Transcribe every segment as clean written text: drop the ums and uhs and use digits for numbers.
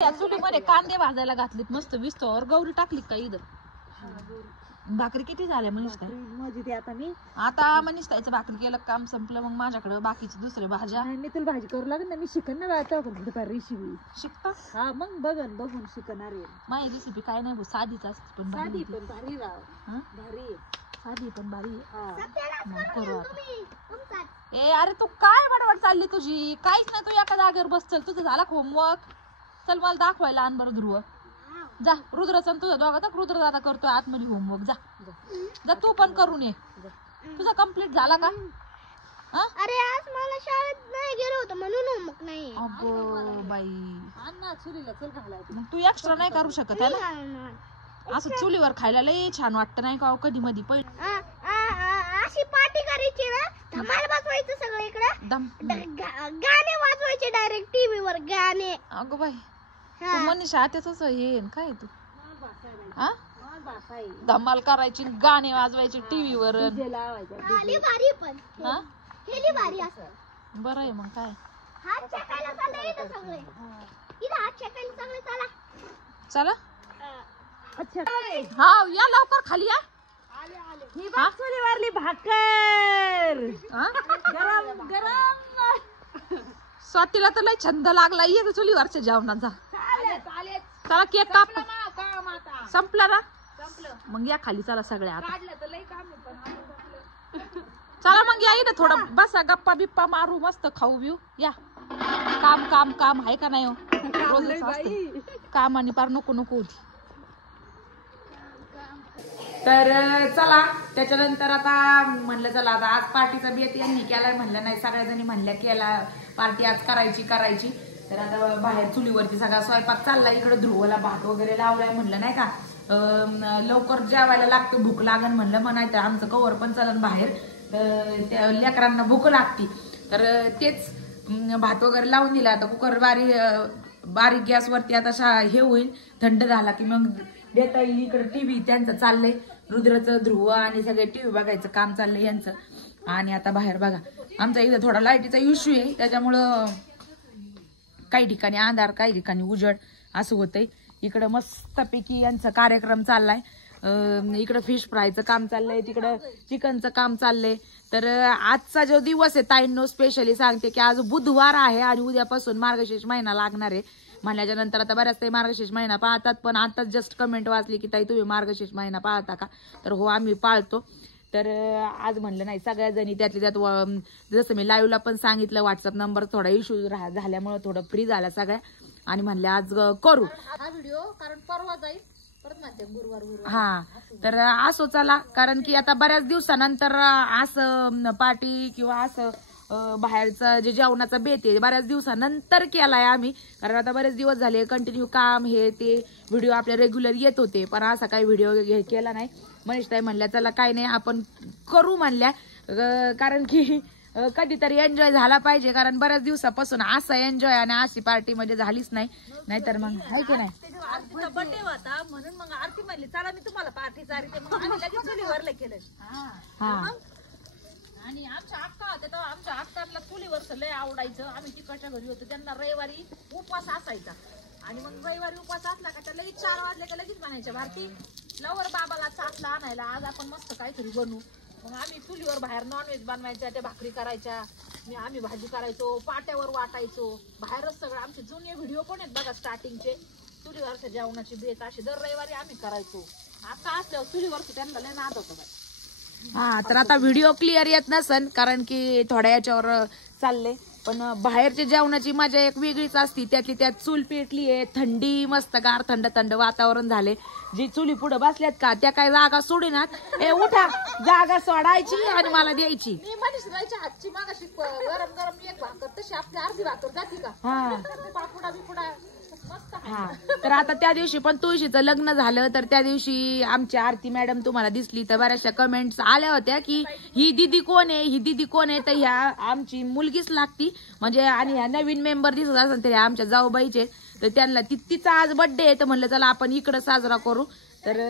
चुलीमध्ये कांदे भाजायला घातलेत मस्त विस्तवर गौरी टाकली का इथं भाकरी किती झाल्या मनीष आता मनीष ताईचं भाकरी केलं काम संपलं मग माझ्याकडे बाकीचे दुसरे भाज्या मी तुला भाजी करू लागेल ना मी शिकन ना रेसिपी शिकता हा मग बघून शिकणार आहे माझी रेसिपी काय नाही साधीच असते पण साधी पण भारी राव भारी साधी पण भारी करू ए अरे तू काय बडबड चालली तुझी काहीच नाही तू एका जागेवर बस चल तुझं झाला होमवर्क चल मला दाखवायला आण बरं ध्रुव जा रुद्रचा तुझा दोघा तर रुद्र दादा करतोय आतमध्ये होमवर्क जा जा तू पण करून ये तुझा कंप्लीट झाला का अरे आज मला शाळेत नाही गेलो होतो म्हणून होमवर्क नाही अगो बाई अन्ना चुलीला चल घालायचं मग तू एक्स्ट्रा नाही करू शकत है ना असं चुलीवर खायला लय छान वाटतं नाही का कधी मधी पहिलं अशी पार्टी करायची ना धमाल वाजवायचं सगळं इकडे गाणे वाजवायचे डायरेक्ट टीव्ही वर गाणे अगो बाई मनीषा त्याच हे काय तू हा धमाल करायची गाणे वाजवायचे टीव्ही वर भारी पण भारी असं बरं आहे मग काय हात चेकायला चालले इथं सगळे इथं हात चेकायला सगळे चला चला अच्छा हा या लवकर खाली या ही बघ चुलीवरली भाकर गरम गरम स्वातीला तर लय छंद लागला ये चुलीवरच्या जेवणाचा चला केक काप संपला ना मग या खाली चला सगळ्या आता चला मग या इथं थोडं बसा गप्पा बिप्पा मारू मस्त खाऊ बिऊ या काम काम काम आहे का नाही हो रोजच असतं काम आणि पार नको नको होती तर चला त्याच्यानंतर आता म्हणलं चला आता आज पार्टीचा बेत यांनी केलाय म्हणलं नाही सगळ्या जणी म्हणल्या केला पार्टी आज करायची तर आता बाहेर चुलीवरती सगळा स्वयंपाक चालला इकडे ध्रुवला भात वगैरे लावलाय म्हणलं नाही का लवकर जेवायला लागतं भूक लागन म्हणलं मग नाही तर आमचं कवर पण चलन बाहेर त्या लेकरांना भूक लागती तर तेच भात वगैरे लावून दिला आता कुकर बारीक गॅसवरती आता हे होईल थंड झाला की मग देता येईल इकडे टीव्ही त्यांचं चाललंय रुद्रचं ध्रुव आणि सगळे टीव्ही बघायचं काम चाललंय यांचं आणि आता बाहेर बघा आमचा इथं थोडा लाईटीचा इश्यू आहे त्याच्यामुळं काही ठिकाणी अंधार काही ठिकाणी उजड असं होतंय इकडं मस्तपैकी यांचा कार्यक्रम चाललाय इकडं फिश फ्रायचं काम चाललंय तिकडं चिकनचं काम चाललंय तर आजचा जो दिवस आहे ताईंनो स्पेशली सांगते की आज बुधवार आहे आणि उद्यापासून मार्गशीर्ष महिना लागणार आहे म्हणल्याच्या नंतर आता बऱ्याच ताई मार्गशीर्ष महिना पाळतात पण आताच जस्ट कमेंट वाचली की ताई तुम्ही मार्गशीर्ष महिना पाळता का तर हो आम्ही पाळतो तर आज म्हणलं नाही सगळ्या जणी त्यातल्या त्यात जसं मी लाईव्हला पण सांगितलं व्हॉट्सअप नंबर थोडा इश्यू झाल्यामुळे थोडं फ्री झाला सगळ्या आणि म्हणले आज करू हा व्हिडिओ कारण परवा जाईल परत म्हणते गुरुवार हा तर असो चला कारण की आता बऱ्याच दिवसानंतर असं पार्टी किंवा असं बाहेरचं जे जेवणाचा बेत आहे बऱ्याच दिवसानंतर केलाय आम्ही कारण आता बरेच दिवस झाले कंटिन्यू काम हे ते व्हिडिओ आपले रेग्युलर येत होते पण असा काही व्हिडिओ केला नाही मनीषताई म्हणल्या चला काही नाही आपण करू म्हणल्या कारण की कधीतरी एन्जॉय झाला पाहिजे कारण बऱ्याच दिवसापासून असा एन्जॉय आणि अशी पार्टी म्हणजे झालीच नाही नाहीतर मग आहे की नाही आरतीचा बर्थडे होता म्हणून मग आरती म्हणली चला मी तुम्हाला पार्टी चालते मग आम्ही लगेच चुलीवर केलं हा आणि आमच्या अक्का होत्या तेव्हा आमच्या अक्काला चुलीवर लय आवडायचं आम्ही तिकडच्या घरी होतो त्यांना रविवारी उपवास असायचा आणि मग रविवारी उपवास असला का तर लगेच 4 वाजले का लगेच म्हणायच्या भारती लवर बाबाला चाटला आणायला आज आपण मस्त काहीतरी बनवू मग आम्ही चुलीवर बाहेर नॉनव्हेज बनवायच्या त्या भाकरी करायच्या आम्ही भाजी करायचो पाट्यावर वाटायचो बाहेरच सगळं आमचे जुने व्हिडिओ पण आहेत बघा स्टार्टिंगचे चुलीवरच्या जेवणाची बेत अशी दर रविवारी आम्ही करायचो आता असल्यावर चुलीवरची त्यांना लय नाद होतं बाई हा तर आता व्हिडिओ क्लिअर येत नसन कारण की थोड्या याच्यावर चालले पण बाहेरच्या जेवणाची मजा एक वेगळीच असती त्यातली त्यात चूल पेटली आहे थंडी मस्त गार थंड थंड वातावरण झाले जी चुली पुढे बसल्यात का त्या काय जागा सोडीनात ए उठा जागा सोडायची आणि मला द्यायची मी मनीषाच्या हातची मागाशी गरम गरम एक भाकर तशी आपली अर्धी भाकर जाते का हा पापुडा बिपुडा हा तर आता त्या दिवशी पण तुळशीचं लग्न झालं तर त्या दिवशी आमची आरती मॅडम तुम्हाला दिसली तर बऱ्याचशा कमेंट्स आल्या होत्या की ही दीदी कोण आहे तर ह्या आमची मुलगीच लागती म्हणजे आणि ह्या नवीन मेंबर दिसत असेल तर आमच्या जाऊबाईचे तर त्यांना तिचा आज बर्थडे आहे तर म्हणलं चला आपण इकडे साजरा करू तर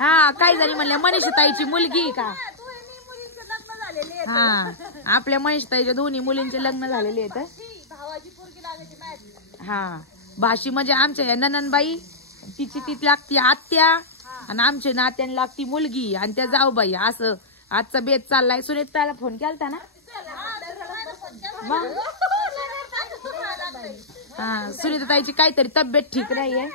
हा काही जणी म्हणल्या मनीषाताईची मुलगी का हा आपल्या मनीषाताईच्या दोन्ही मुलींचे लग्न झालेले आहेत भावाची पोरगी लागायची हा भाशी म्हणजे आमच्या या नननबाई, तिची ती लागती आत्या आणि आमच्या नात्याने लागती मुलगी आणि त्या जाऊबाई. असं आजचा बेत चाललाय. सुनीताला फोन केलता ना? हा सुनीता ताईची काहीतरी तब्येत ठीक नाहीये.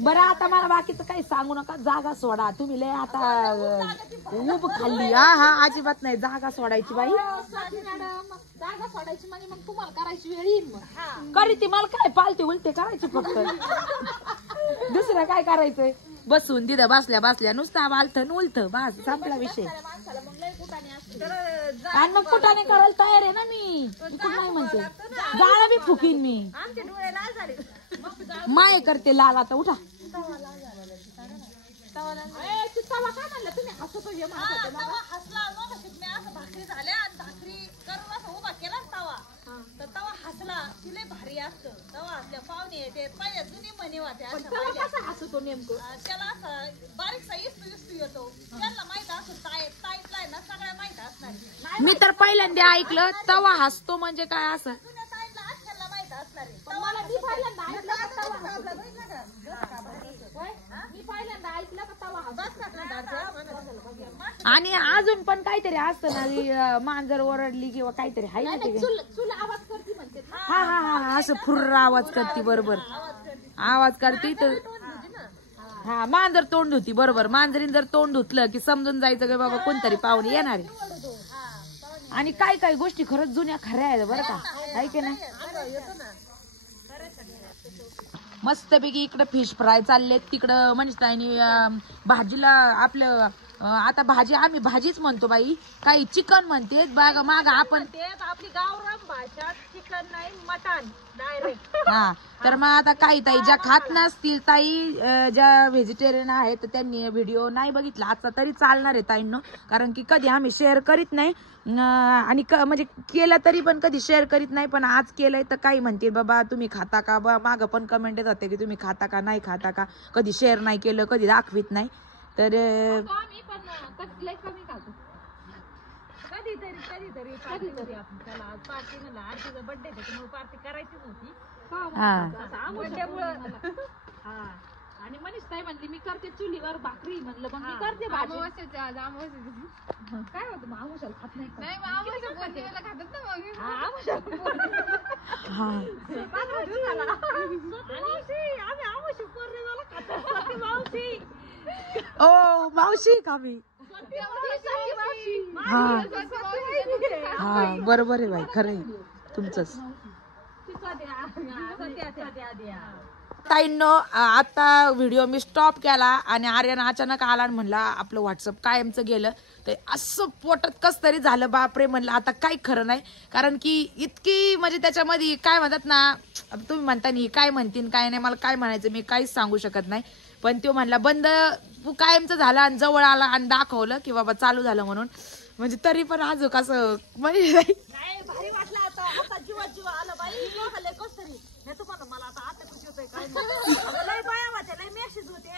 बरं आता मला बाकीचं काही सांगू नका. जागा सोडा तुम्ही. लय आता उब खाल्ली. हा अजिबात नाही. जागा सोडायची बाई. जागा सोडायची म्हणजे मग तुम्हाला करायची वेळ येईल. मग करी ती मला काय पालते उलटे करायचे फक्त. दुसरं काय करायचंय? बसून तिथं बसल्या बसल्या नुसता बालथन उलट बस संपला विषय. आणि मग कुठाने करायला तयार आहे ना मी. नाही म्हणते जाळं बी फुकीन मी. माय करते लाल. आता उठा. तवा काय म्हणलं तुम्ही? हसतो हे भाकरी झाल्या आणि भाकरी करून असं उभा केला तवा तर तवा हसला तिले भारी असतं. तवा हसल्या पाहुणे ते पहिल्या जुनी म्हणे होत्या. कसं हसतो नेमकं? त्याला असं बारीकसा इस्तू येतो. त्यांना माहित असं ताईतलाय ना सगळ्या माहित असणार. मी तर पहिल्यांदा ऐकलं तवा हसतो म्हणजे काय असं. जुन्या ताईला अख्याला माहित असणार आहे. मला मी पहिल्यांदा ऐकलं का तवा हसतो. मी पहिल्यांदा ऐकलं का तवा हसतो. आणि अजून पण काहीतरी असतं ना. मांजर ओरडली किंवा काहीतरी हाय ना ते. चूल आवाज करते म्हणते. हा हा हा असं फुर्र आवाज करते. बरोबर आवाज करते तर. हा मांजर तोंड होती. बरोबर. मांजरीन जर तोंड धुतलं की समजून जायचं की बाबा कोणतरी पाहुणे येणार आहे. आणि काय काय गोष्टी खरंच जुन्या खऱ्या आहेत बरं का. आहे की नाही. मस्तपैकी इकडं फिश फ्राय चाललेत. तिकडं म्हणजे भाजीला आपलं आता भाजी आम्ही भाजीच म्हणतो बाई. काही चिकन म्हणते माग आपण. आपली गावरान भाषा चिकन नाही मटण डायरेक्ट. हा तर मग आता काही ताई ज्या खात नसतील ताई ज्या व्हेजिटेरियन आहेत तर त्यांनी व्हिडिओ नाही बघितला आजचा तरी चालणार आहे ताईंनो. कारण की कधी आम्ही शेअर करीत नाही आणि म्हणजे केलं तरी पण कधी शेअर करीत नाही. पण आज केलंय तर काही म्हणते बाबा तुम्ही खाता का. मागं पण कमेंट येत होते की तुम्ही खाता का नाही खाता का. कधी शेअर नाही केलं कधी दाखवित नाही. तर कधीतरी आपण त्याला पार्टी म्हणला. आजीचा बर्थडे त्याच्यामुळे पार्टी करायचीच होती. आणि मनीष ताई म्हणली मी करते चुलीवर भाकरी. म्हणलं मग मी करते भाजी. काय होतं मग आमुषाला खात नाही. ओ मावशी का मी. हा बरोबर आहे बाई. खरं आहे तुमचंच. ताईंनो आता व्हिडिओ मी स्टॉप केला आणि आर्यन अचानक आला आणि म्हणला आपलं व्हॉट्सअप कायमचं गेलं. तर असं पोटात कस तरी झालं. बापरे म्हणलं आता काही खरं नाही. कारण की इतकी म्हणजे त्याच्यामध्ये काय म्हणतात ना. तुम्ही म्हणता नाही काय म्हणतीन काय नाही. मला काय म्हणायचं मी काहीच सांगू शकत नाही. पण तो म्हणला बंद कायमचं झालं आणि जवळ आला आणि दाखवलं की बाबा चालू झालं म्हणून. म्हणजे तरी पण अजून कसं म्हणजे भारी वाटलं. आता जीवा आलं बाई. कस तरी हे तुम्हाला मला आता आता खुशी होतंय. काय लय बाया होत्या लय मेसेज होते.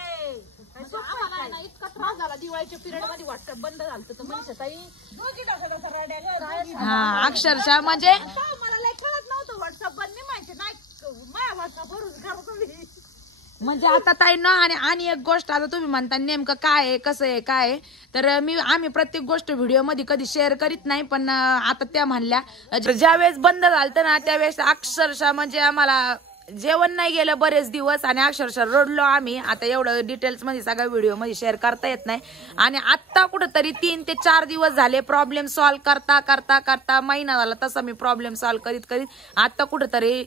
इतका त्रास झाला दिवाळीच्या पिरियड मध्ये व्हॉट्सअप बंद झालं तर मनीषा ताई हा अक्षरशः म्हणजे मला लय कळत नव्हतं व्हॉट्सअप बंद. मी माहिती नाही माझ्या व्हॉट्सअप वरून करा तुम्ही. म्हणजे आता ताई ना. आणि एक गोष्ट आता तुम्ही म्हणता नेमकं काय आहे कसं आहे काय आहे. तर आम्ही प्रत्येक गोष्ट व्हिडिओ मध्ये कधी शेअर करीत नाही. पण आता त्या म्हणल्या ज्यावेळेस बंद झालं ना त्यावेळेस अक्षरशः म्हणजे आम्हाला जेवण नाही गेलं बरेच दिवस आणि अक्षरशः रडलो आम्ही. आता एवढं डिटेल्स मध्ये सगळ्या व्हिडिओ मध्ये शेअर करता येत नाही. आणि आता कुठंतरी 3 ते 4 दिवस झाले प्रॉब्लेम सॉल्व्ह करता करता करता महिना झाला तसा मी प्रॉब्लेम सॉल्व्ह करीत करीत आता कुठंतरी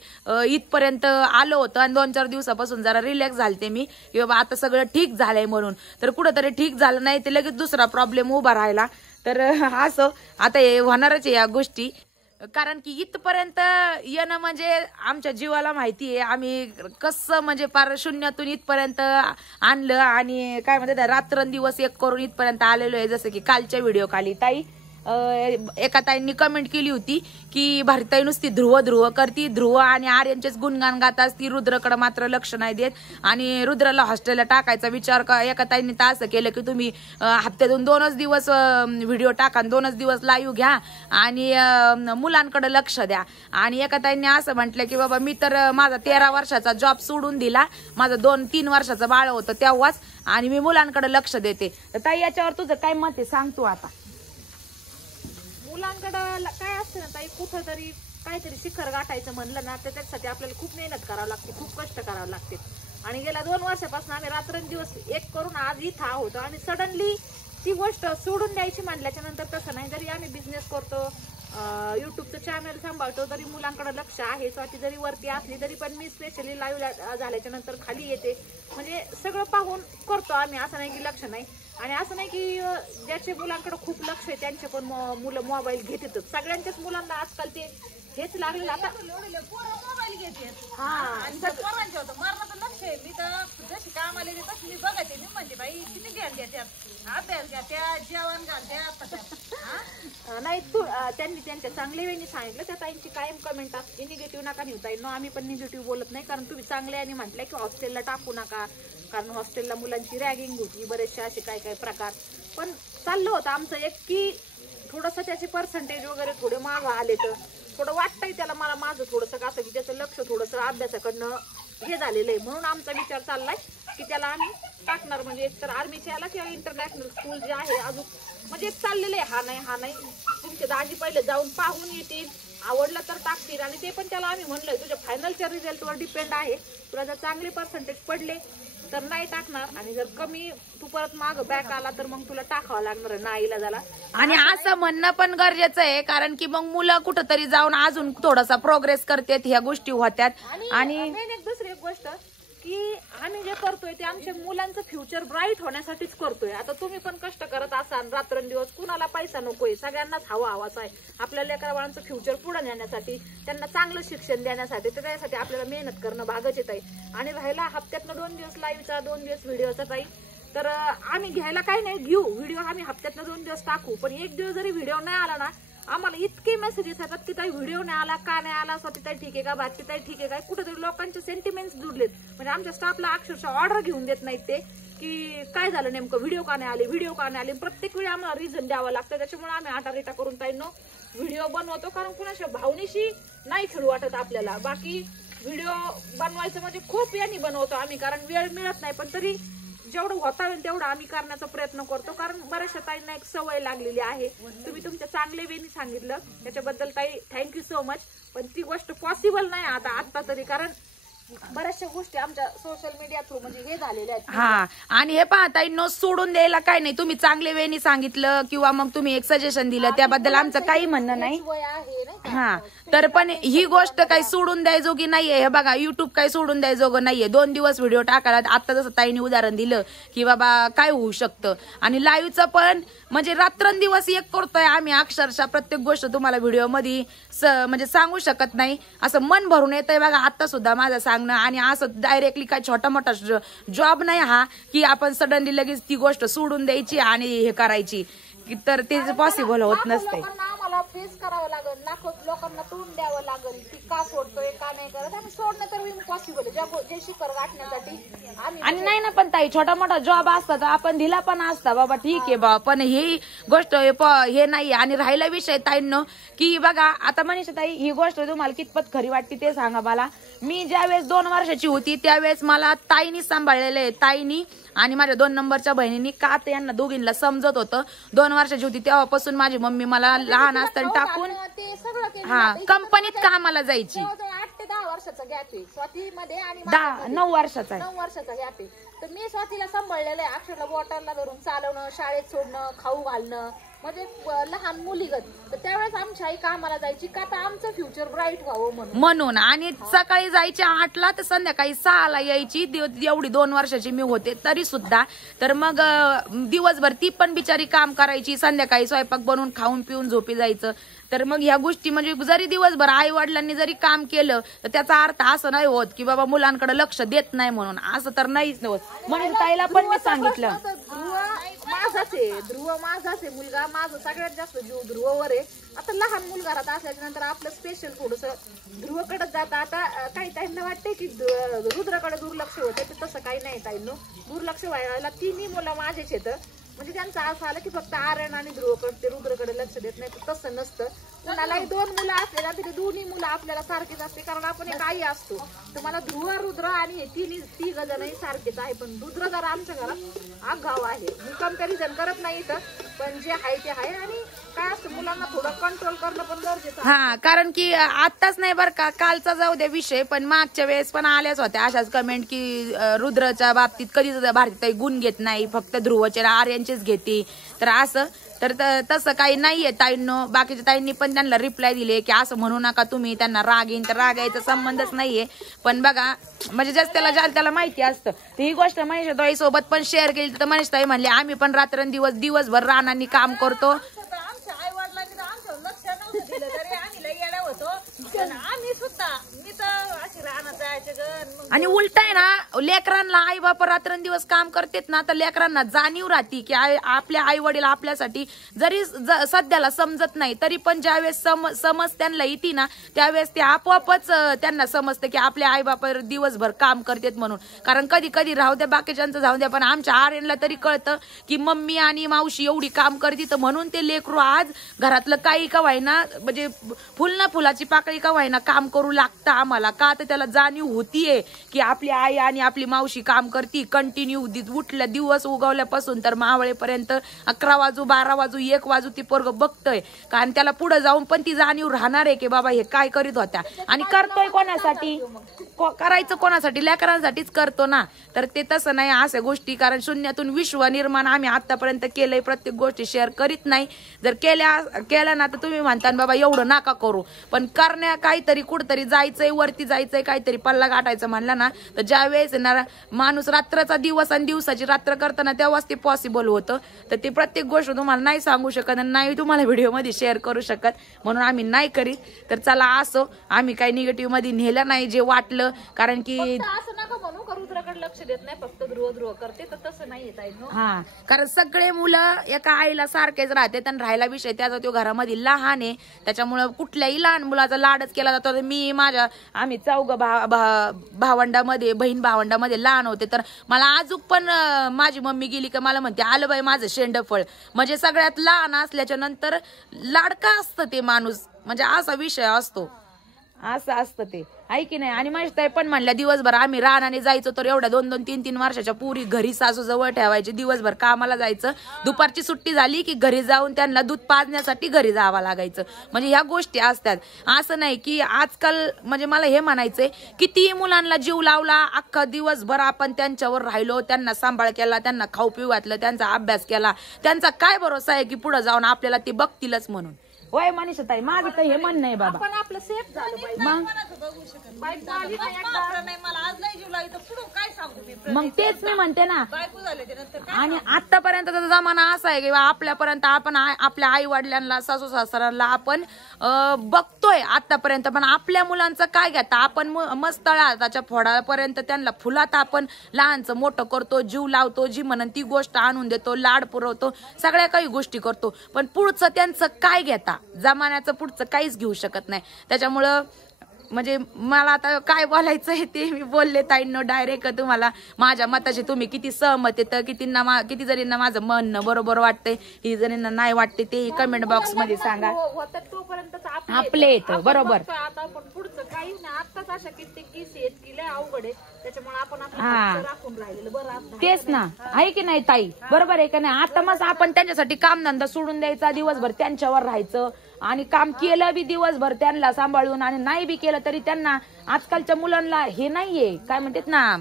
इथपर्यंत आलो होतं. आणि 2-4 दिवसापासून जरा रिलॅक्स झालते मी की बाबा आता सगळं ठीक झालंय म्हणून. तर कुठंतरी ठीक झालं नाही ते लगेच दुसरा प्रॉब्लेम उभा राहिला. तर असं आता हे होणारच आहे या गोष्टी. कारण की इथपर्यंत येणं म्हणजे आमच्या जीवाला माहिती आहे. आम्ही कसं म्हणजे पार शून्यातून इथपर्यंत आणलं आणि काय म्हणतात रात्रंदिवस एक करून इथपर्यंत आलेलो आहे. जसं की कालच्या व्हिडिओ खाली ताई एका ताईंनी कमेंट केली होती की भारताई नुसती ध्रुव ध्रुव करती, ध्रुव आणि आर्यनचेच गुणगान गात असती, रुद्रकडे मात्र लक्ष नाही देत आणि रुद्रला हॉस्टेलला टाकायचा विचार एका ताईंनी तर असं केलं की तुम्ही हप्त्यातून 2च दिवस व्हिडिओ टाका, 2च दिवस लाईव्ह घ्या आणि मुलांकडे लक्ष द्या. आणि एका ताईंनी असं म्हटलं की बाबा मी तर माझा 13 वर्षाचा जॉब सोडून दिला, माझं 2-3 वर्षाचं बाळ होतं तेव्हाच, आणि मी मुलांकडे लक्ष देते. तर ताई याच्यावर तुझं काय मत आहे सांग तू आता. मुलांकडं काय असतं ना ताई, कुठं तरी काहीतरी शिखर गाठायचं म्हणलं ना तर त्याच्यासाठी आपल्याला खूप मेहनत करावं लागते, खूप कष्ट करावं लागते. आणि गेल्या 2 वर्षापासून आम्ही रात्रंदिवस एक करून आज इथं आहोत आणि सडनली ती गोष्ट सोडून द्यायची म्हणल्याच्या नंतर तसं नाही. जरी आम्ही बिझनेस करतो, युट्यूबचं चॅनल सांभाळतो, तरी मुलांकडे लक्ष आहे. स्वाती जरी वरती असली तरी पण मी स्पेशली लाईव्ह झाल्याच्या नंतर खाली येते, म्हणजे सगळं पाहून करतो आम्ही. असं नाही की लक्ष नाही, आणि असं नाही की ज्याचे मुलांकडे खूप लक्ष आहे त्यांचे पण मुलं मोबाईल घेतातच. सगळ्यांच्याच मुलांना आजकाल ते हेच लागलेलं आता मोबाईल घेते. हा आणि पोरांच्या होतं मरणाचं लक्ष आहे. मी तर जशी कामाला येते तशी मी बघते, मी म्हणते बाई किती ज्ञान द्या, अभ्यास घ्या, त्या जेवण घालत्या. नाही त्यांनी त्यांच्या चांगल्या वेळी सांगितलं. त्या ताईंची कायम कमेंट असते निगेटिव्ह नका नेऊ ताई. आम्ही पण निगेटिव्ह बोलत नाही, कारण तुम्ही चांगले आणि म्हटलंय की हॉस्टेलला टाकू नका, कारण हॉस्टेलला मुलांची रॅगिंग होती, बरेचसे असे काय काय प्रकार. पण चाललं होतं आमचं एक की थोडंसं त्याचे पर्सेंटेज वगैरे थोडे मागं आले तर थोडं वाटतंय त्याला, मला माझं थोडंसं असं की त्याचं लक्ष थोडंसं अभ्यासाकडनं हे झालेलं आहे. म्हणून आमचा विचार चाललाय की त्याला आम्ही टाकणार, म्हणजे एकतर आर्मीच्या याला किंवा इंटरनॅशनल स्कूल जे आहे अजून म्हणजे एक चाललेलं आहे. हा नाही तुमचे दाजी पहिले जाऊन पाहून येतील, आवडलं तर टाकतील. आणि ते पण त्याला आम्ही म्हणलोय तुझ्या फायनलच्या रिझल्टवर डिपेंड आहे, तुला जर चांगले पर्सेंटेज पडले तर नाही टाकणार, आणि जर कमी तू परत माग बॅक आला तर मग तुला टाकावं लागणार आहे नाईला झाला. आणि असं म्हणणं पण गरजेचं आहे, कारण की मग मुलं कुठंतरी जाऊन अजून थोडासा प्रोग्रेस करतात, ह्या गोष्टी होत्यात. आणि एक दुसरी एक गोष्ट की आम्ही जे करतोय ते आमच्या मुलांचं फ्युचर ब्राईट होण्यासाठीच करतोय. आता तुम्ही पण कष्ट करत असाल रात्रंदिवस, कुणाला पैसा नकोय, सगळ्यांनाच हवाचा आहे. आपल्या लेकरा बाळांचं फ्युचर पुढे नेण्यासाठी, त्यांना चांगलं शिक्षण देण्यासाठी, तर त्यासाठी आपल्याला मेहनत करणं भागच येत आहे. आणि राहिला हप्त्यातनं 2 दिवस लाईव्हचा, 2 दिवस व्हिडिओचा ताई, तर आम्ही घ्यायला काही नाही, घेऊ व्हिडिओ आम्ही हप्त्यातनं 2 दिवस टाकू. पण एक दिवस जरी व्हिडिओ नाही आला ना, आम्हाला इतके मेसेजेस येतात की ताई व्हिडिओ नाही आला, का नाही आला, स्वाती ताई ठीक आहे का, भारती ताई ठीक आहे काय. कुठेतरी लोकांचे सेंटिमेंट्स जुडलेत, म्हणजे आमच्या स्टाफला अक्षरशः ऑर्डर घेऊन देत नाहीत ते की काय झालं नेमकं, व्हिडिओ का नाही आले. प्रत्येक वेळी आम्हाला रिझन द्यावं लागतं. त्याच्यामुळे आम्ही आटारेटा करून ताईंनो व्हिडिओ बनवतो, कारण कुणाच्या भावनेशी नाही खेळू वाटत आपल्याला. बाकी व्हिडिओ बनवायचं म्हणजे खूप यांनी बनवतो आम्ही, कारण वेळ मिळत नाही, पण तरी जेवढं होता येईल तेवढं आम्ही करण्याचा प्रयत्न करतो. कारण बऱ्याचशा ताईंना एक सवय लागलेली आहे. तुम्ही तुमच्या चांगल्या वेळी सांगितलं त्याच्याबद्दल ताई थँक्यू सो मच. पण ती गोष्ट पॉसिबल नाही आता तरी, कारण बऱ्याचशा गोष्टी आमच्या सोशल मीडिया थ्रू म्हणजे हे झालेल्या आहेत. हा, आणि हे पाहता नो सोडून द्यायला काय नाही. तुम्ही चांगले वेळी सांगितलं किंवा मग तुम्ही एक सजेशन दिलं, त्याबद्दल आमचं काही म्हणणं नाही. हा, तर पण ही गोष्ट काही सोडून द्यायजोगी नाहीये. हे बघा, युट्यूब काही सोडून द्यायजोगं नाहीये. 2 दिवस व्हिडिओ टाकायला, आता जसं ताईने उदाहरण दिलं की बाबा काय होऊ शकतं. आणि लाईव्हचं पण म्हणजे रात्रंदिवस एक करतोय आम्ही, अक्षरशः प्रत्येक गोष्ट तुम्हाला व्हिडिओ मध्ये म्हणजे सांगू शकत नाही. असं मन भरून येतंय बघा आता सुद्धा माझं सांगणं. आणि असं डायरेक्टली काय छोटा मोठा जॉब नाही हा की आपण सडनली लगेच ती गोष्ट सोडून द्यायची आणि हे करायची, तर ते पॉसिबल होत नसते. आम्हाला फेस करावं लागेल, लाखो लोकांना तोंड द्यावं लागेल की का सोडतोय का नाही करत. आणि सोडणं तर इम्पॉसिबल आहे, जे शिखर गाठण्यासाठी आम्ही. आणि नाही ना पण ताई, छोटा मोठा जॉब असता तर आपण दिला पण असता बाबा, ठीक आहे बाबा, पण ही गोष्ट हे नाही. आणि राहिला विषय ताईंनो की बघा, आता मनीषा ताई ही गोष्ट तुम्हाला कितपत खरी वाटते ते सांगा मला. मी ज्यावेळेस 2 वर्षाची होती त्यावेळेस मला ताईनी सांभाळलेलं आहे, ताईनी आणि माझ्या 2 नंबरच्या बहिणींनी, का ते यांना दोघींना समजत होतं. 2 वर्षाची होती तेव्हापासून माझी मम्मी मला लहान असताना टाकून कंपनीत कामाला जायची. 8 ते 10 वर्षाचा गॅप आहे स्वातीमध्ये आणि 9 वर्षाचा 9 वर्षाचा गॅप आहे. तर मी स्वातीला सांभाळलेलं आहे, अक्षरला वॉटरला धरून चालवणं, शाळेत सोडणं, खाऊ घालणं, म्हणजे लहान मुलीगत. तर त्यावेळेस आमची आई कामाला जायची का, तर आमचं फ्युचर ब्राईट व्हावं म्हणून. आणि सकाळी जायची 8ला तर संध्याकाळी 6ला यायची. एवढी 2 वर्षाची मी होते तरी सुद्धा. तर मग दिवसभर ती पण बिचारी काम करायची, संध्याकाळी स्वयंपाक बनवून खाऊन पिऊन झोपी जायचं. तर मग ह्या गोष्टी म्हणजे जरी दिवसभर आई वडिलांनी जरी काम केलं तर त्याचा अर्थ असं नाही होत की बाबा मुलांकडे लक्ष देत नाही म्हणून, असं तर नाहीच होत. म्हणून ताईला पण मी सांगितलं माझाच आहे, ध्रुव माझाच आहे मुलगा, माझा सगळ्यात जास्त जीव ध्रुववर आहे. आता लहान मुलगा राहत असल्याच्या नंतर आपलं स्पेशल थोडस ध्रुवकडे जातं. आता काही ताईंना वाटतंय की रुद्राकडे दुर्लक्ष होते, तर तसं काही नाही ताईंनो. दुर्लक्ष व्हायला तिन्ही मुलं माझेच येतं. म्हणजे त्यांचं असं आलं की फक्त आर्यन आणि ध्रुवकडे ते रुद्रकडे लक्ष देत नाही, तर तसं नसतं. कुणालाही 2 मुलं असले ना तरी दोन्ही मुलं आपल्याला सारखीच असते, कारण आपण एक आई असतो. तर मला ध्रुव, रुद्र आणि हे तिघ जणही सारखेच आहे. पण रुद्र जरा आमच्या घरात आगाव आहे. मी कंपॅरिझन करत नाही इथं, पण जे आहे ते आहे. आणि काय असतं, मुलांना थोडं कंट्रोल करणं पण गरजेचं आहे. हा, कारण की आताच नाही बरं का, कालचा जाऊ द्या विषय, पण मागच्या वेळेस पण आल्याच होत्या अशाच कमेंट की रुद्रच्या बाबतीत कधीच भारतीताई गुण घेत नाही, फक्त ध्रुवचे आर्यांचेच घेते. तर असं तर तसं काही नाहीये ताईंनो. बाकीच्या ताईंनी पण त्यांना रिप्लाय दिले की असं म्हणू नका तुम्ही, त्यांना राग येईन. तर राग यायचा संबंधच नाहीये. पण बघा, म्हणजे जस्ट त्याला माहिती असतं. ही गोष्ट मनीषाताई सोबत पण शेअर केली, तर मनीषाताई म्हणले आम्ही पण दिवसभर रानांनी काम करतो. आमच्या आई वडिलांनी तर आमच्यावर लक्ष नव्हतं दिलं, तरी आम्ही लई येडा होतो. पण आम्ही सुद्धा, मी तर अशी रानात जायचे ग. आणि उलट आहे ना, लेकरांना आई बाप रात्रंदिवस काम करतेत ना, तर लेकरांना जाणीव राहते की आपल्या आई वडील आपल्यासाठी जरी सध्याला समजत नाही, तरी पण ज्यावेळेस समज त्यांना येते ना, त्यावेळेस ते आपोआपच त्यांना समजतं की आपल्या आई बाप दिवसभर काम करतेत म्हणून. कारण कधी कधी राहू द्या, बाकीच्यांचं जाऊ द्या, पण आमच्या आर्यनला तरी कळतं की मम्मी आणि मावशी एवढी काम करते, तर म्हणून ते लेकरू आज घरातलं काही का व्हायना, म्हणजे फुलाची पाकळी का व्हायना काम करू लागतं आम्हाला. का तर त्याला जाणीव होतीये की आपली आई आणि आपली मावशी काम करती कंटिन्यू. उठल्या दिवस उगवल्यापासून तर मावळेपर्यंत 11 वाजू 12 वाजू 1 वाजू ती पोरग बघतोय. कारण त्याला पुढे जाऊन पण ती जाणीव राहणार आहे की बाबा हे काय करीत होत्या, आणि करतोय कोणासाठी, करायचं कोणासाठी, लेकरांसाठीच करतो ना. तर ते तसं नाही अशा गोष्टी, कारण शून्यातून विश्व निर्माण आम्ही आतापर्यंत केलंय. प्रत्येक गोष्टी शेअर करीत नाही. जर केल्या ना, तर तुम्ही म्हणता बाबा एवढं नका करू, पण करण्या काहीतरी कुठतरी जायचंय, वरती जायचंय, काहीतरी पल्ला गाठायचं म्हणलं ना, तर ज्या वेळेस ना माणूस रात्राचा दिवस आणि दिवसाची रात्र करताना तेव्हाच ते पॉसिबल होतं. तर ते प्रत्येक गोष्ट तुम्हाला नाही सांगू शकत आणि नाही तुम्हाला व्हिडिओमध्ये शेअर करू शकत, म्हणून आम्ही नाही करीत. तर चला असो, आम्ही काही निगेटिव्ह मध्ये नेलं नाही, जे वाटलं. कारण की असं नका म्हणू का रुद्राकडे लक्ष देत नाही, फक्त ध्रुव करते, तर तसं नाही येत आहे. हा, कारण सगळे मुलं एका आईला सारखेच राहते. आणि राहायला विषय त्याचा तो घरामध्ये लहान आहे, त्याच्यामुळं कुठल्याही लहान मुलाचा लाडच केला जातो. आम्ही 4 भावंडामध्ये, बहीण भावंडामध्ये लहान होते. तर मला अजून पण माझी मम्मी गेली का मला म्हणते आलं बाई माझं शेंडफळ. म्हणजे सगळ्यात लहान असल्याच्या नंतर लाडका असतं ते माणूस, म्हणजे असा विषय असतो, असं असतं ते, आहे की नाही. आणि माझ्या ताई पण म्हणल्या दिवसभर आम्ही रानाने जायचो, तर एवढ्या 2-2, 3-3 वर्षाच्या पुरी घरी सासू जवळ ठेवायची, दिवसभर कामाला जायचं. दुपारची सुट्टी झाली की घरी जाऊन त्यांना दूध पाजण्यासाठी घरी जावं लागायचं. म्हणजे ह्या गोष्टी असतात. असं नाही की आजकाल, म्हणजे मला हे म्हणायचंय, कितीही मुलांना जीव लावला, अख्खा दिवसभर आपण त्यांच्यावर राहिलो, त्यांना सांभाळ केला, त्यांना खाऊ पिऊ घातलं, त्यांचा अभ्यास केला, त्यांचा काय भरोसा आहे की पुढे जाऊन आपल्याला ते बघतीलच म्हणून. होय मनीषाताई, माझं तर हे म्हणणं आहे बाबा. आपण आपलं सेफ झालं पाहिजे. बायको आली ना एकदा, नाही मला आज नाही जीव लागली, तर पुढं काय सांगू मी. मग तेच मी म्हणते ना. बायको झाल्याच्या नंतर काय. आणि आतापर्यंतचा जमाना असा आहे की आपल्यापर्यंत आपण आपल्या आई वडिलांना, सासू सासऱ्यांना आपण बघतोय आतापर्यंत, पण आपल्या मुलांचं काय घेता आपण. मस्त तळाच्या फोडापर्यंत त्यांना फुलात आपण लहानचं मोठं करतो, जीव लावतो, जी म्हणून ती गोष्ट आणून देतो, लाड पुरवतो, सगळ्या काही गोष्टी करतो. पण पुढचं त्यांचं काय घेता, जमान्याचं पुढचं काहीच घेऊ शकत नाही. त्याच्यामुळं म्हणजे मला आता काय बोलायचंय ते मी बोलले ताईंनो डायरेक्ट. तुम्हाला माझ्या मताशी तुम्ही किती सहमत येतं, किती जणींना माझं म्हणणं बरोबर वाटतंय, किती जणींना नाही वाटते, ते कमेंट बॉक्स मध्ये सांगा. आपले येतं बरोबर. आता आपण पुढचं काही नाही. आताच अशा कित्येक केस आहेत की लय अवघड आहे, त्याच्यामुळे आपण आपलं राखून राहिलेलं बरं. तेच ना, आहे की नाही ताई, बरोबर आहे का नाही. आता मग आपण त्यांच्यासाठी कामधंदा सोडून द्यायचा, दिवसभर त्यांच्यावर राहायचं, आणि काम केलं बी दिवसभर त्यांना सांभाळून, आणि नाही बी केलं तरी त्यांना. आजकालच्या मुलांना हे नाहीये, काय म्हणतात ना,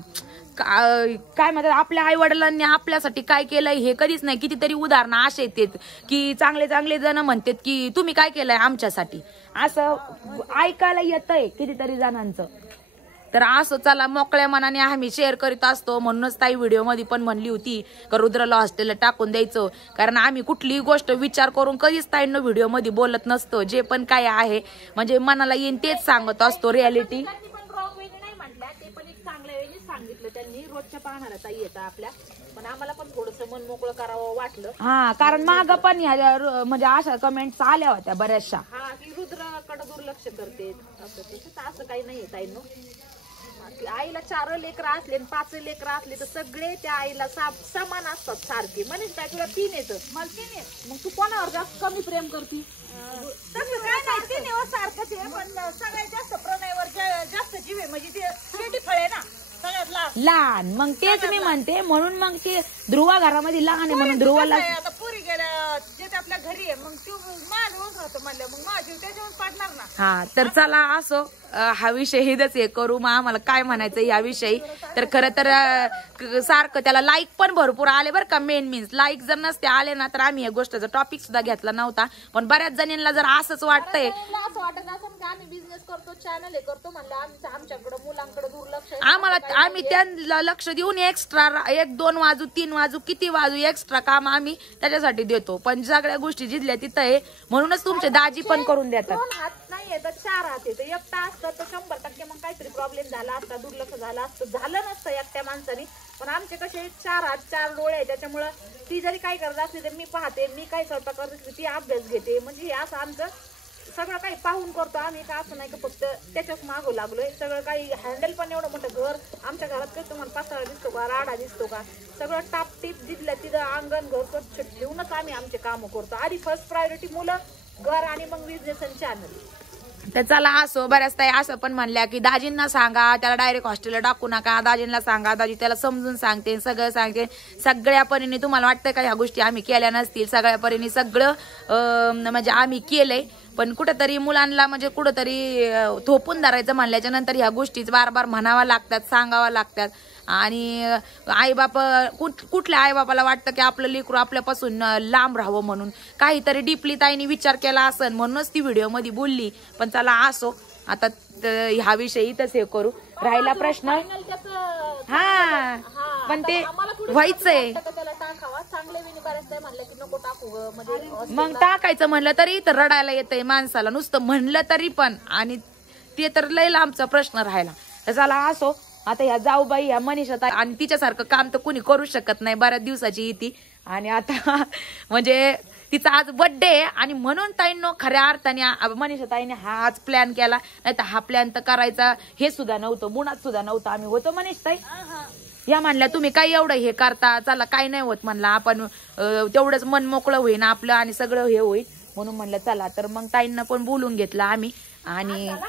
काय म्हणतात, आपल्या आई वडिलांनी आपल्यासाठी काय केलंय हे कधीच नाही. कितीतरी उदाहरणं असे येतात की चांगले जण म्हणतात की तुम्ही काय केलंय आमच्यासाठी, असं ऐकायला येतंय कितीतरी जणांचं. तर असं चला मोकळ्या मनाने आम्ही शेअर करीत असतो. म्हणूनच ताई व्हिडिओ मध्ये पण म्हणली होती का रुद्राला हॉस्टेलला टाकून द्यायचं, कारण आम्ही कुठलीही गोष्ट विचार करून कधीच ताईंनो व्हिडिओ मध्ये बोलत नसतो. जे पण काय आहे म्हणजे मनाला येईन तेच सांगत असतो, रियालिटी. सांगितलं त्यांनी, रोजच्या पाहणाऱ्या ताई येतात आपल्या, पण आम्हाला पण थोडस मन मोकळं करावं वाटलं. हा, कारण माग पण म्हणजे अशा कमेंट्स आल्या होत्या बऱ्याचशा. हा, की रुद्राकडे दुर्लक्ष करते असं तसं, तर असं काही नाहीये ताईंनो. आईला 4 लेकरं असले आणि 5 लेकरं असले तर सगळे त्या आईला समान असतात सारखे. म्हणेन काय तुला 3 येतं, मला 3 येत, मग तू कोणावर जास्त कमी प्रेम करती? तसं काय नाही, 3 सारखंच आहे, पण सगळ्यात जास्त प्रणयवर जास्त जीव आहे, म्हणजे ते शेती फळ आहे ना सगळ्यात लहान. मग तेच मी म्हणते, म्हणून मग ते ध्रुवा घरामध्ये लहान आहे म्हणून ध्रुवाला. आता पुरी गेल्या जे आपल्या घरी आहे, मग तू माझ्यावरच राहतो म्हणलं, मग माझा जीव त्याच्यावर पडणार ना. हा, तर चला असो, हा विषय हेच हे करू. मग आम्हाला काय म्हणायचं याविषयी, तर खरं तर सारखं त्याला लाईक पण भरपूर आले बरं का. मेन मीन्स लाईक जर नसते आले ना तर आम्ही या गोष्टीचा टॉपिक सुद्धा घेतला नव्हता. पण बऱ्याच जणींना जर असंच वाटतंय, असं वाटत असं की आम्ही बिझनेस करतो, चॅनल हे करतो म्हणलं, आमच्याकडे मुलांकडे दुर्लक्ष आहे. आम्ही त्यांना लक्ष देऊन एक्स्ट्रा 1, 2 वाजू 3 वाजू किती वाजू एक्स्ट्रा काम आम्ही त्याच्यासाठी देतो. पण सगळ्या गोष्टी जिथल्या तिथं आहे, म्हणूनच तुमचे दाजी पण करून देतात. 2 हात नाहीये तर 4 हात आहे, तर एकटा असतं तर 100% मग काहीतरी प्रॉब्लेम झाला असता, दुर्लक्ष झालं असतं, झालं नसतं एकट्या माणसाने. पण आमचे कसे 4 हात 4 डोळे आहे, त्याच्यामुळं ती जरी काय करत असली तर मी पाहते, मी काही स्वयंपाक करत असली ती अभ्यास घेते. म्हणजे हे असं आमचं सगळं काही पाहून करतो आम्ही. का असं नाही का फक्त त्याच्याच मागं लागलोय, सगळं काही हँडल. पण एवढं मोठं घर आमच्या घरात काही तुम्हाला पसारा दिसतो का, राडा दिसतो का? सगळं टापटीप जिथल्या तिथं अंगण घर स्वच्छ ठेवूनच आम्ही आमचे कामं करतो. आधी फर्स्ट प्रायोरिटी मुलं, घर आणि मग बिझनेस आणि चॅनल. तर चला असो, बऱ्याच ताई असं पण म्हणल्या की दाजींना सांगा त्याला डायरेक्ट हॉस्टेलला टाकू नका, दाजींना सांगा, दाजी त्याला समजून सांगते, सगळं सांगते. सगळ्या परीने तुम्हाला वाटतं का ह्या गोष्टी आम्ही केल्या नसतील? सगळ्या परीने सगळं म्हणजे आम्ही केलंय. पण कुठंतरी मुलांना म्हणजे कुठंतरी थोपून धरायचं म्हणल्याच्या नंतर ह्या गोष्टीच बार बार म्हणाव्या लागतात, सांगाव्या लागतात. आणि आईबाप कुठल्या आईबापाला वाटतं की आपलं लेकरू आपल्यापासून लांब राहावं म्हणून. काहीतरी डीपली ताईने विचार केला असन म्हणूनच ती व्हिडिओ मध्ये बोलली. पण चला असो, आता ह्या विषयी इथंच हे करू. राहिला प्रश्न, हा पण ते व्हायचंय, मग टाकायचं म्हणलं तरी इथं रडायला येतंय माणसाला नुसतं म्हणलं तरी पण. आणि ते तर लय लांबचा प्रश्न राहिला. तर चला असो, आता ह्या जाऊबाई ह्या मनीषा ताई, आणि तिच्यासारखं काम तर कुणी करू शकत नाही, बऱ्याच दिवसाची ती. आणि आता म्हणजे तिचा आज बर्थडे आहे, आणि म्हणून ताईंनो खऱ्या अर्थाने मनीषा ताईने हा आज प्लॅन केला. नाही तर हा प्लॅन तर करायचा हे सुद्धा नव्हतं, मुळात सुद्धा नव्हतं. आम्ही होतो मनीषा ताई या म्हणल्या, तुम्ही काही एवढं हे करता, चला काही नाही होत म्हणला, आपण तेवढंच मन मोकळं होईन आपलं आणि सगळं हे होईल म्हणून म्हणलं चला. तर मग ताईंना पण बोलून घेतलं आम्ही. आणि मग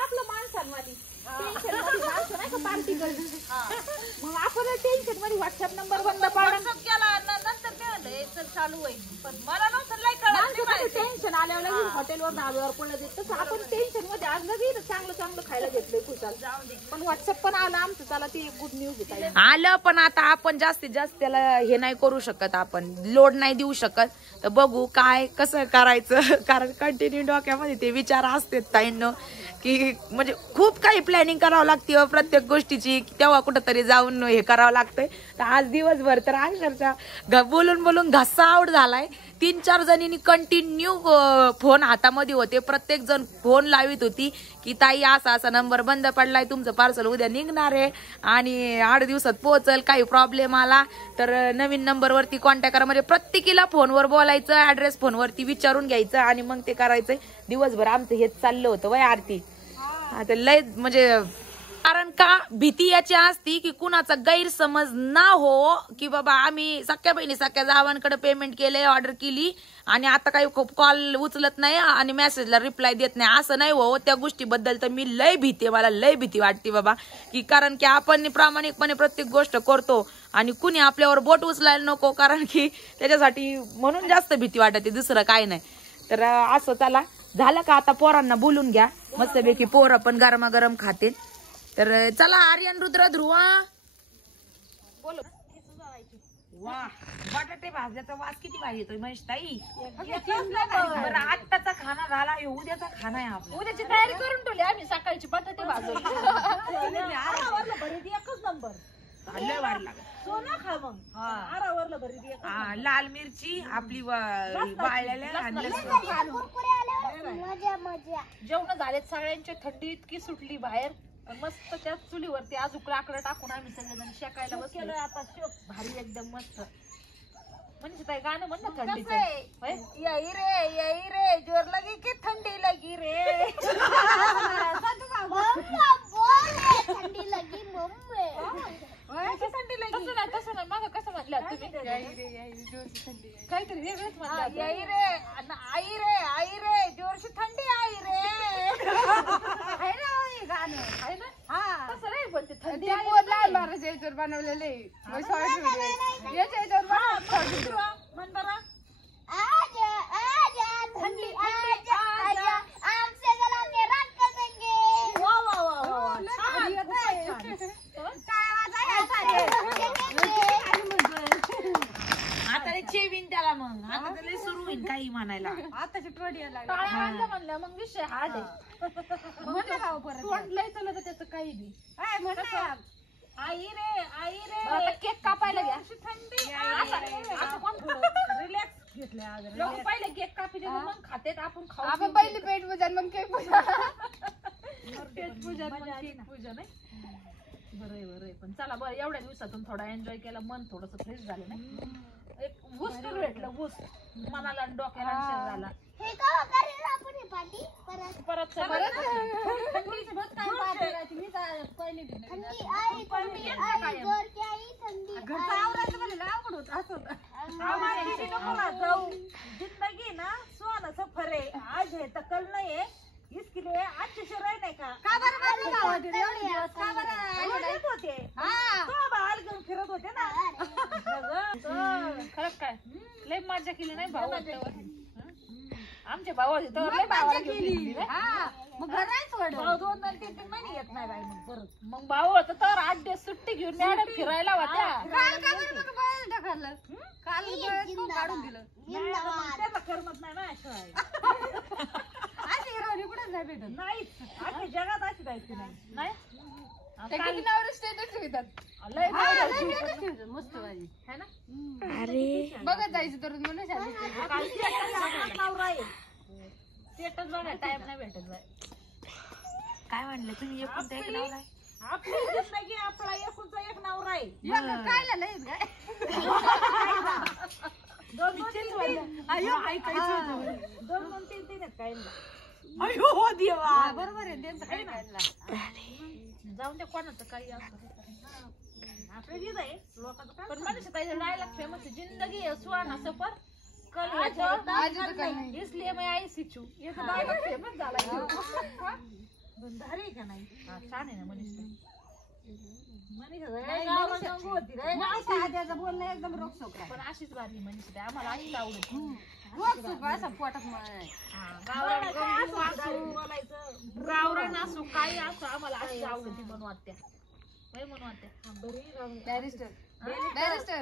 आपण टेन्शन मध्ये व्हॉट्सअप नंबर बंद पाडून केला नंतर ते म्हणलं चल चालू होईल, पण मला नव्हतं लय कळलं. टेन्शन आल्यावर हॉटेलवर धाब्यावर पडलं देत तसं आपण टेन्शन मध्ये आज लगेच चांगलं चांगलं खायला घेतलंय खुशाल. पण व्हॉट्सअप पण आलं आमचं, चला ती गुड न्यूज आहे आलं. पण आता आपण जास्तीत जास्त त्याला हे नाही करू शकत, आपण लोड नाही देऊ शकत. तर बघू काय कसं करायचं, कारण कंटिन्यू डोक्यामध्ये ते विचार असते ताईंनो की म्हणजे खूप काही प्लॅनिंग करावं लागते प्रत्येक गोष्टीची, तेव्हा कुठंतरी जाऊन हे करावं लागतंय. तर आज दिवसभर तर अक्षरशः बोलून बोलून घसा आउट झालाय. 3-4 जणींनी कंटिन्यू फोन हातामध्ये होते, प्रत्येक जण फोन लावित होती की ताई असा असा नंबर बंद पडलाय, तुमचं पार्सल उद्या निघणार आहे आणि 8 दिवसात पोहोचल, काही प्रॉब्लेम आला तर नवीन नंबरवरती कॉन्टॅक्ट करा. म्हणजे प्रत्येकीला फोनवर बोलायचं, ऍड्रेस फोनवरती विचारून घ्यायचं आणि मग ते करायचंय. दिवसभर आमचं हेच चाललं होतं वय आरती. आता लय म्हणजे कारण का भीती याची असती की कुणाचा गैरसमज ना हो की बाबा आम्ही सख्या बहिणी सख्या जावांकडे पेमेंट केले, ऑर्डर केली आणि आता काही कॉल उचलत नाही आणि मेसेजला रिप्लाय देत नाही, असं नाही हो. त्या गोष्टीबद्दल तर मी लय भीती, मला लय भीती वाटते बाबा. की कारण की आपण प्रामाणिकपणे प्रत्येक गोष्ट करतो आणि कुणी आपल्यावर बोट उचलायला नको, कारण की त्याच्यासाठी म्हणून जास्त भीती वाटते, दुसरं काय नाही. तर असं चला झालं का आता पोरांना बोलून घ्या मस्तपैकी, पोरं पण गरमागरम खाते. तर चला आर्यन रुद्र ध्रुवा बोल. वा बटाटे भाज्याचा वास किती भाजी येतोय महेश ताई. बरं आत्ताचा खाना झाला, उद्याचा खाना आहे आपला. उद्याची तयारी करून ठेवली आम्ही, सकाळची बटाटे भाजून एकच नंबर लय वाढ लागत. सोना खा मग आरावरला भरी लाल मिरची आपली वाळलेल्या जेवण झालेत सगळ्यांची, थंडी इतकी सुटली बाहेर पण मस्त त्या चुलीवरती अजून लाकडं टाकून आम्ही सगळेजण शेकायला बसलो. आता भारी एकदम मस्त. म्हणजे काय गाणं म्हण ना थंडीचं. यही रे जोर लगी की थंडी लगी रे. थंडी लगी मम्मी. तसं नाही मागं कसं म्हणल्या तुम्ही काहीतरी वेगळंच म्हणलं. यही रे आई रे जोरशी थंडी आई रे. आहे ना हो हे गाणं. आहे ना हा तसं नाही पण ते थंडी ते लहान महाराज याच्यावर बनवलेले याच्यावर म्हण बरं. आजा आजा थंडी आजा आमसे गला के रंग करेंगे. वा वा वा वा छान, खूपच छान. आता ते चेवीन त्याला मग आता त्याला सुरू होईल काही म्हणायला. आताची ट्रोडी यायला लागली. टाळ्या वाजल्या म्हणल्या मग विषय हार्ड आहे. म्हणलं का हो परत? तोंड लय चाललं तर त्याचं काही नाही. काय म्हणलं? आई रे बरं, आता केक कापायला घ्या. थंडी असं कोण रिलॅक्स घेतले आज. लोक पहिले केक कापी देतात मग खातेत आपण खाऊ. आपण पहिली पेट पूजन मग केक पूजा. पेट पूजन मग केक पूजन आहे. बरं पण चला बरं एवढ्या दिवसातून थोडा एन्जॉय केला. मन थोडस फ्रेश झालं नाही. एक ऊस तर भेटलं ऊस मनाला आणि डोक्याला आणि शरीराला. हे का करेल आपण हे पार्टी परत परत थंडीची बहुत काय पार्टी राहते. मी पहिली थंडी आई थंडी आई जोर की आई थंडी घरचं आवरायचं म्हणलं अवघड होत असं होतं. आम्हाला तिची नको ना जाऊ. जिंदगी ना सोनं सफर आहे. आज है तर कल नाही आहे. इसके लिए अच्छे से रह नाही का. का बरं माझ्या गावात एवढे दिवस का बरं येत होते. तो बाल घेऊन फिरत होते ना. खरंच काय लय मजा केली नाही भाऊ आमच्या भावाची तर लय भावाला घेऊन गेली रे. मग घराच भाऊ 2-3 महिने येत नाही बाई. मग परत मग भाऊ होतं तर 8 दिवस सुट्टी घेऊन मॅडम फिरायला होत्या. काढून दिलं. त्याला करमत नाही ना शिवाय. अशी हिरोनी कुठेच नाही भेटत. नाहीच अख्ख्या जगात अशी जायची नाही. ते किती नावावर स्टेटस ठेवतात. लय मस्त भाजी है ना. बघत जायचं तर म्हणून स्टेटस बघा टाइम नाही भेटत बाय. काय म्हणलं तुम्ही एकूण एक नवरा आहे? आपली जिंदगी आपला एकुलचा एक नवरा आहे. काय झालं काय 2-3 आहेत काय अयो देवा. बरोबर आहे त्यांचं काही नाही. जाऊन त्या कोणाचं काही असं आपलं जीत आहे लोकांचं काय. पण मनुष्य डायलॉग फेमस है. जिंदगी है सुहाना सफर कल है तो आज तो कल नहीं. इसलिए मैं आई सिचू. ये तो डायलॉग फेमस झाला. बंधारी आहे का नाही. हा छान आहे ना मनीष. त्याचं बोलणं एकदम रोखसोक आहे. पण अशीच भारी मनीष आम्हाला अशीच आवडते. रोखसोक असं पोटात गावरान असो काही असो आम्हाला अशीच आवडते म्हणून वाटत्या. म्हणून वाटत्या बॅरिस्टर बॅरिस्टर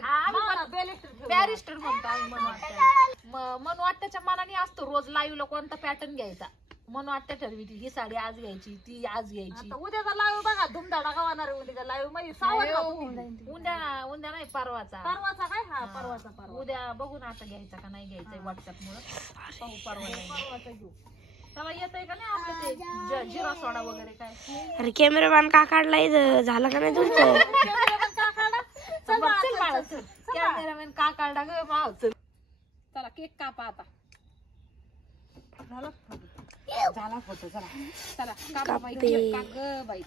बॅरिस्टर म्हणतो आम्ही म्हणून वाटत्या. मन वाटत्याच्या मनाने असतो रोज लाईव्हला कोणता पॅटर्न घ्यायचा. मन वाटतं ठरविती ही साडी आज घ्यायची ती आज घ्यायची. उद्याचा लाईव्ह बघा धुमधडा गावणार आहे. उद्याचा लाईव्ह मध्ये उद्या नाही परवाचा काय. हा परवाचा उद्या बघू ना आता घ्यायचा का नाही घ्यायचा व्हॉट्सअप मुळे पाहू परवा घेऊ. त्याला येतंय का नाही आपलं ते जिरा सोडा वगैरे काय. अरे कॅमेरामॅन का काढलाय झालं का नाही तुमचं? कॅमेरामॅन का काढला ग माव. चला केक कापा आता. झाला फोटो चला चला कापते. बाई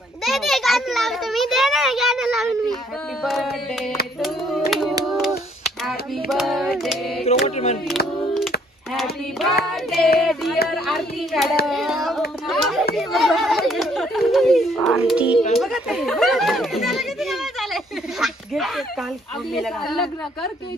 दे दे गाणं लावतो मी. दे ना गाणं लावून मी. Happy birthday to you. Happy birthday to you. Happy birthday dear Aarti madam. Aarti लग्न करते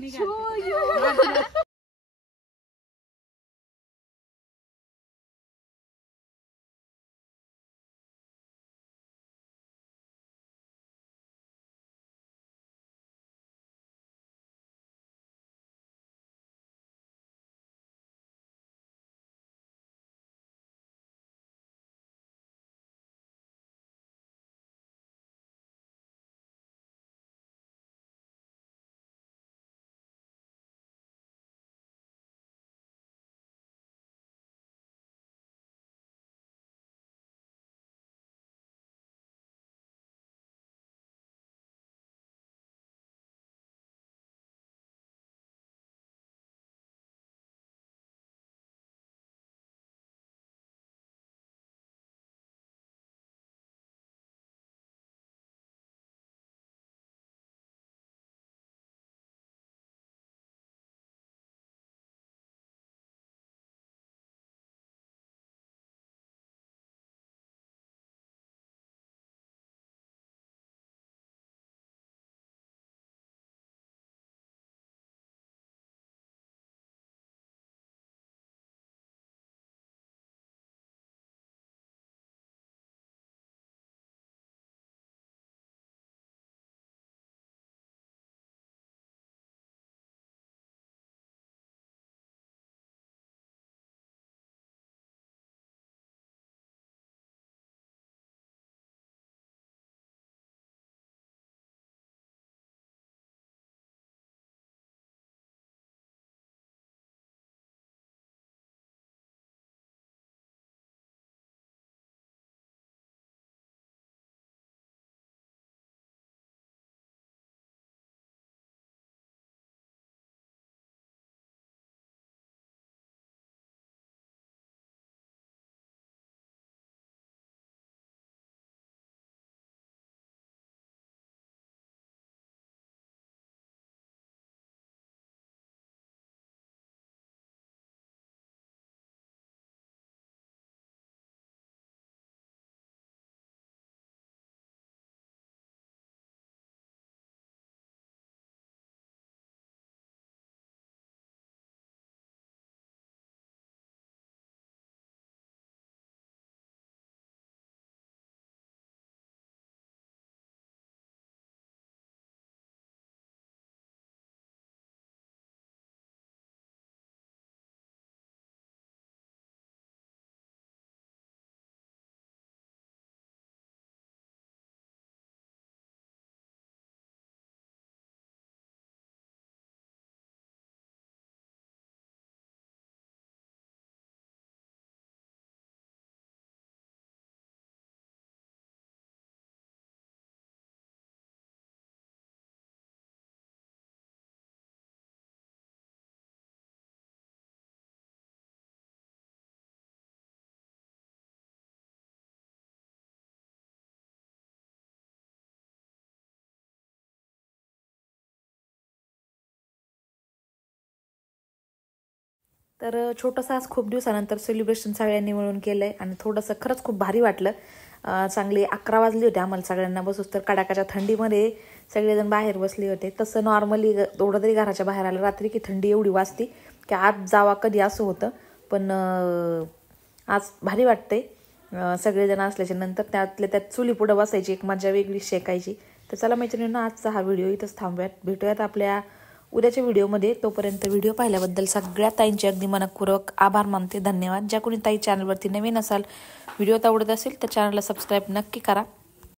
तर छोटंसं आज खूप दिवसानंतर सेलिब्रेशन सगळ्यांनी मिळून केलं आहे आणि थोडंसं खरंच खूप भारी वाटलं. चांगले 11 वाजले होते आम्हाला सगळ्यांना बसूस, तर कडाकाच्या थंडीमध्ये सगळेजण बाहेर बसले होते. तसं नॉर्मली थोडं तरी घराच्या बाहेर आलं रात्री की थंडी एवढी वाजती की आत जावा कधी असं होतं, पण आज भारी वाटतंय सगळेजण असल्याच्या नंतर. त्यातल्या त्यात चुली पुढं बसायची एक मजा वेगळी शेकायची. तर चला मैत्रिणींनो, आजचा हा व्हिडिओ इथंच थांबूयात. भेटूयात आपल्या उद्याच्या व्हिडिओमध्ये. तोपर्यंत व्हिडिओ पाहिल्याबद्दल सगळ्या ताईंचे अगदी मनपूर्वक आभार मानते. धन्यवाद. ज्या कोणी ताई चॅनलवरती नवीन असाल, व्हिडिओ आवडत असेल तर चॅनलला सबस्क्राईब नक्की करा.